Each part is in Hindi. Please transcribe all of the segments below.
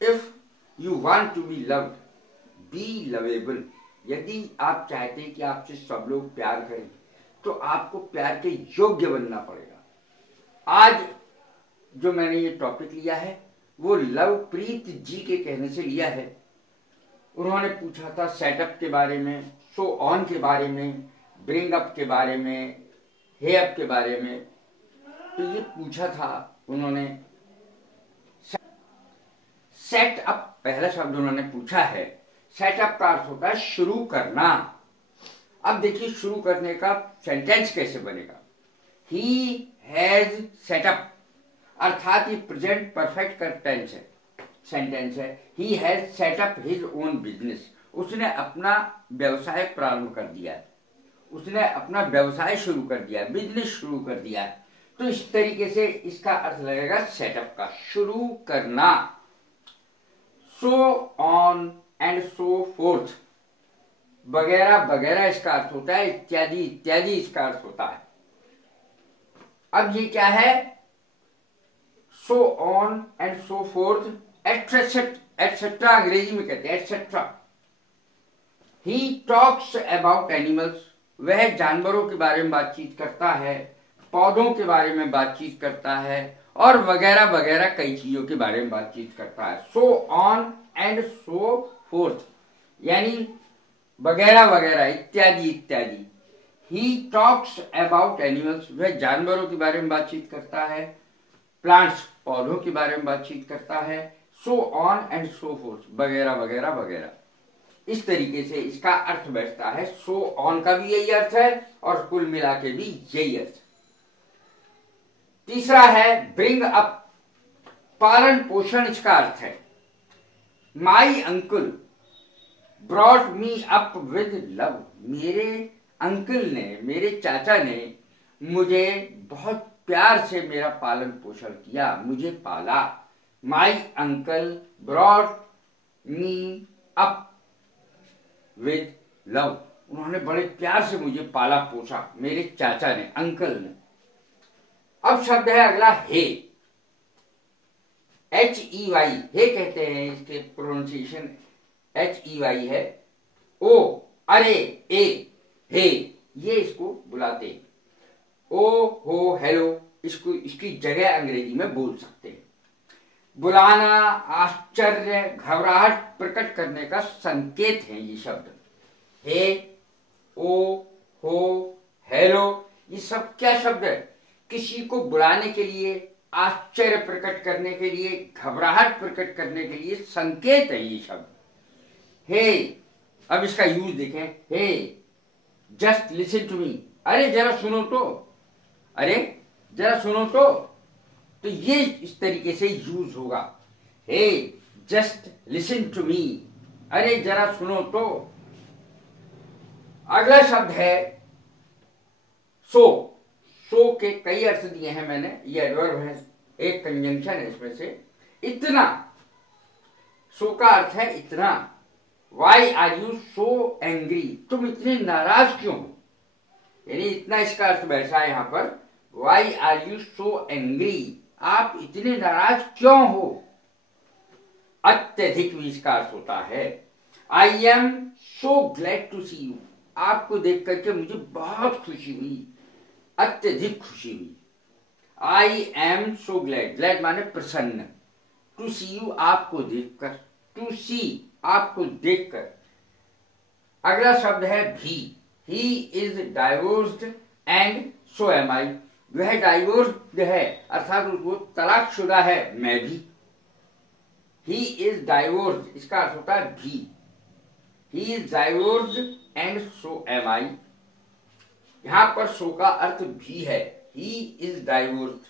If you want to be loved, be lovable. यदि आप चाहते हैं कि आपसे सब लोग प्यार करें तो आपको प्यार के योग्य बनना पड़ेगा। आज जो मैंने ये टॉपिक लिया है वो लवप्रीत जी के कहने से लिया है। उन्होंने पूछा था सेटअप के बारे में, शो ऑन के बारे में, ब्रिंग अप के बारे में, हे अप के बारे में। तो ये पूछा था उन्होंने। सेट अप पहला शब्द उन्होंने पूछा है। सेटअप का अर्थ होता है शुरू करना। अब देखिए शुरू करने का सेंटेंस कैसे बनेगा। ही हैज सेटअप, अर्थात ये प्रेजेंट परफेक्ट का टेंस है, सेंटेंस है। He has setup his own business, उसने अपना व्यवसाय प्रारंभ कर दिया है, उसने अपना व्यवसाय शुरू कर दिया है, बिजनेस शुरू कर दिया है। तो इस तरीके से इसका अर्थ लगेगा सेटअप का, शुरू करना। So on and so fourth, वगैरह वगैरह इसका अर्थ होता है, इत्यादि इत्यादि इसका अर्थ होता है। अब ये क्या है, so on and so fourth, etcetera अंग्रेजी में कहते हैं, etcetera. He talks about animals, वह जानवरों के बारे में बातचीत करता है, पौधों के बारे में बातचीत करता है, और वगैरह वगैरह कई चीजों के बारे में बातचीत करता है। So on and so fourth यानी वगैरह वगैरह, इत्यादि इत्यादि। ही टॉक्स अबाउट एनिमल्स, वह जानवरों के बारे में बातचीत करता है, प्लांट्स पौधों के बारे में बातचीत करता है। So on and so fourth, वगैरह वगैरह वगैरह। इस तरीके से इसका अर्थ बैठता है। सो ऑन का भी यही अर्थ है और कुल मिला के भी यही अर्थ। तीसरा है ब्रिंग अप, पालन पोषण इसका अर्थ है। My uncle brought me up with love, मेरे अंकल ने, मेरे चाचा ने मुझे बहुत प्यार से मेरा पालन पोषण किया, मुझे पाला। My uncle brought me up with love, उन्होंने बड़े प्यार से मुझे पाला पोसा, मेरे चाचा ने, अंकल ने। अब शब्द है अगला हे, HEY, हे कहते हैं, इसके प्रोनाउंसिएशन HEY है। ओ, अरे, ए, हे, ये इसको बुलाते हैं। ओ, हो, हेलो, इसको इसकी जगह अंग्रेजी में बोल सकते हैं। बुलाना, आश्चर्य, घबराहट प्रकट करने का संकेत है ये शब्द। हे, ओ, हो, हेलो, ये सब क्या शब्द है, किसी को बुलाने के लिए, आश्चर्य प्रकट करने के लिए, घबराहट प्रकट करने के लिए संकेत है ये शब्द। हे, अब इसका यूज देखें। हे, जस्ट लिसन टू मी, अरे जरा सुनो तो, अरे जरा सुनो तो ये इस तरीके से यूज होगा। हे, जस्ट लिसन टू मी, अरे जरा सुनो तो। अगला शब्द है सो। सो के कई अर्थ दिए हैं मैंने, ये एडवर्ब है, एक कंजंक्शन है इसमें से। इतना, सो का अर्थ है इतना। Why are you so angry, तुम इतने नाराज क्यों हो, यानी इतना इसका अर्थ बैठा है यहां पर। Why are you so angry, आप इतने नाराज क्यों हो। अत्यधिक भी इसका अर्थ होता है। I am so glad to see you, आपको देख करके मुझे बहुत खुशी हुई, अत्यधिक खुशी हुई। आई एम सो ग्लैड, ग्लैड माने प्रसन्न, टू सी यू आपको देखकर, टू सी आपको देखकर। अगला शब्द है भी। He is divorced and so am I, वह डाइवोर्स्ड है अर्थात उसको तलाकशुदा है, मैं भी। ही इज डाइवोर्स्ड, इसका अर्थ होता है भी। He is divorced and so am I, यहां पर सो का अर्थ भी है। ही इज डाइवोर्स्ड,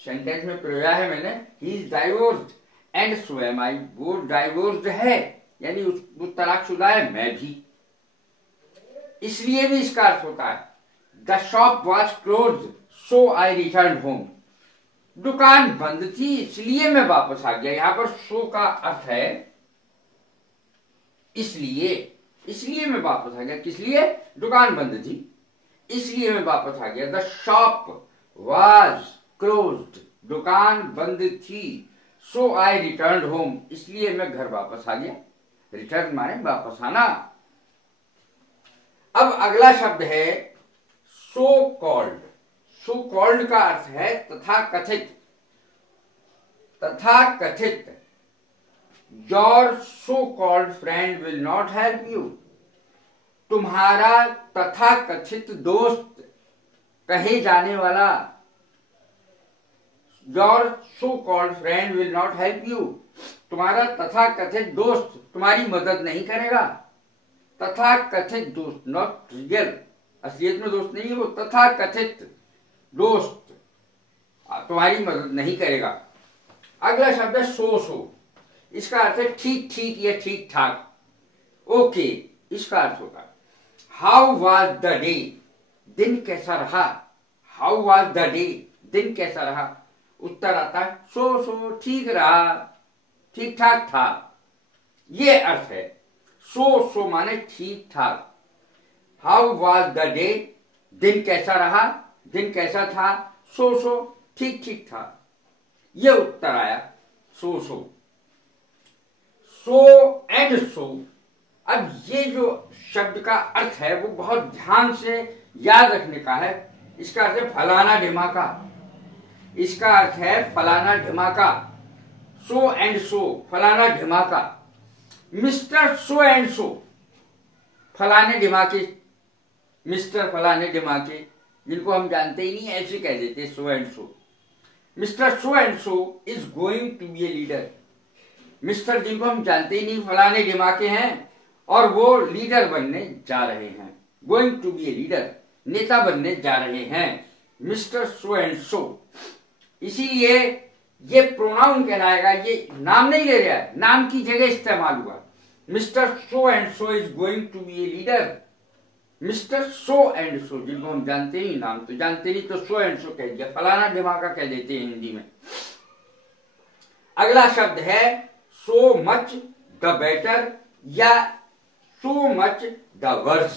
सेंटेंस में प्रयोग है मैंने, he is divorced and so am I, वो डाइवोर्स्ड है यानी वो तलाकशुदा है, मैं भी। इसलिए भी इसका अर्थ होता है the shop was closed so I return home, दुकान बंद थी इसलिए मैं वापस आ गया। यहां पर सो का अर्थ है इसलिए, इसलिए मैं वापस आ गया। किस लिए, दुकान बंद थी इसलिए मैं वापस आ गया। द शॉप वाज क्लोज्ड, दुकान बंद थी, सो आई रिटर्न होम, इसलिए मैं घर वापस आ गया। रिटर्न माने वापस आना। अब अगला शब्द है सो कॉल्ड। सो कॉल्ड का अर्थ है तथा कथित। तथा कथित। Your so called friend will not help you, तुम्हारा तथा कथित दोस्त कहे जाने वाला, your so called friend will not help you, तुम्हारा तथा कथित दोस्त तुम्हारी मदद नहीं करेगा। तथा कथित दोस्त, नॉट रियल, असलियत में दोस्त नहीं है वो, तथा कथित दोस्त तुम्हारी मदद नहीं करेगा। अगला शब्द है सो। इसका अर्थ है ठीक ठीक या ठीक ठाक। ओके, इसका अर्थ होगा हाउ वाज द डे, दिन कैसा रहा। हाउ वाज द डे, दिन कैसा रहा। उत्तर आता है सो ठीक रहा, ठीक ठाक था। ये अर्थ है सो माने ठीक ठाक। हाउ वाज द डे, दिन कैसा रहा, दिन कैसा था। सो ठीक ठीक था। ये उत्तर आया सो एंड सो। अब ये जो शब्द का अर्थ है वो बहुत ध्यान से याद रखने का है। इसका अर्थ है फलाना ढिमाका। इसका अर्थ है फलाना ढिमाका। सो एंड सो, फलाना ढिमाका। मिस्टर सो एंड सो, फलाने ढिमाके, मिस्टर फलाने ढिमाके, जिनको हम जानते ही नहीं ऐसे कह देते so and so. Mister so and so is going to be a leader. Mister जिनको हम जानते ही नहीं फलाने ढिमाके हैं और वो लीडर बनने जा रहे हैं। Going to be a leader, नेता बनने जा रहे हैं। मिस्टर सो एंड सो, इसीलिए ये प्रोनाउन कहलाएगा, ये नाम नहीं ले रहा है, नाम की जगह इस्तेमाल हुआ। Mister so and so is going to be a leader. Mister so and so, जिनको हम जानते नहीं, नाम तो जानते नहीं, तो सो एंड सो कह दिया, फलाना ढिमाका कह देते हैं हिंदी में। अगला शब्द है सो मच द बेटर या so much the worse.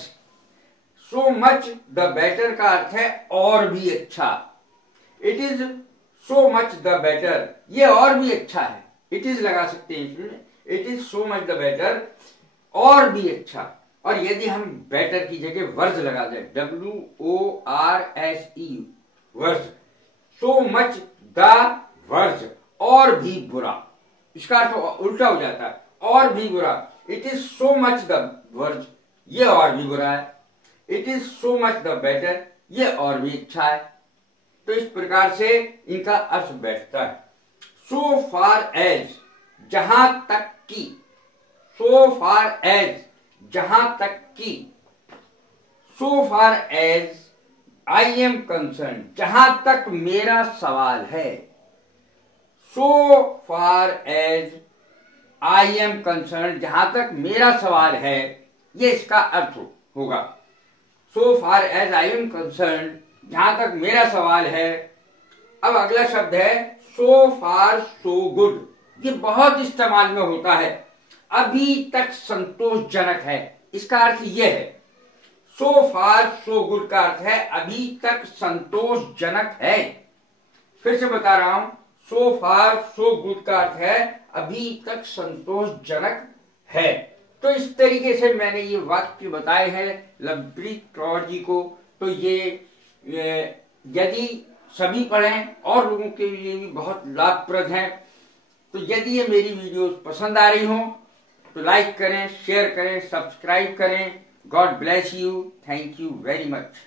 So much the better का अर्थ है और भी अच्छा। It is so much the better, ये और भी अच्छा है। इट इज लगा सकते हैं इसमें, it is so much the better, और भी अच्छा। और यदि हम बेटर की जगह वर्ज लगा दें, WORSE, verge, so much the verge, और भी बुरा। इसका अर्थ उल्टा हो जाता है, और भी बुरा। It is so much the verge, ये और भी बुरा है। It is so much the better, ये और भी अच्छा है। तो इस प्रकार से इनका अर्थ बैठता है। सो फार एज, जहां तक की। सो फार एज, जहां तक की। So far as I am concerned, जहां तक मेरा सवाल है। So far as I am concerned, जहां तक मेरा सवाल है, ये इसका अर्थ होगा। So far as I am concerned, जहां तक मेरा सवाल है। अब अगला शब्द है सो फार सो गुड। ये बहुत इस्तेमाल में होता है। अभी तक संतोषजनक है, इसका अर्थ यह है। सो फार सो गुड का अर्थ है अभी तक संतोषजनक है। फिर से बता रहा हूं, सो फार सो गुड का अर्थ है अभी तक संतोषजनक है। तो इस तरीके से मैंने ये वाक्य बताए हैं लवप्रीत कौर जी को। तो ये यदि सभी पढ़ें और लोगों के लिए भी बहुत लाभप्रद हैं। तो यदि ये मेरी वीडियोस पसंद आ रही हो तो लाइक करें, शेयर करें, सब्सक्राइब करें। God bless you. Thank you very much.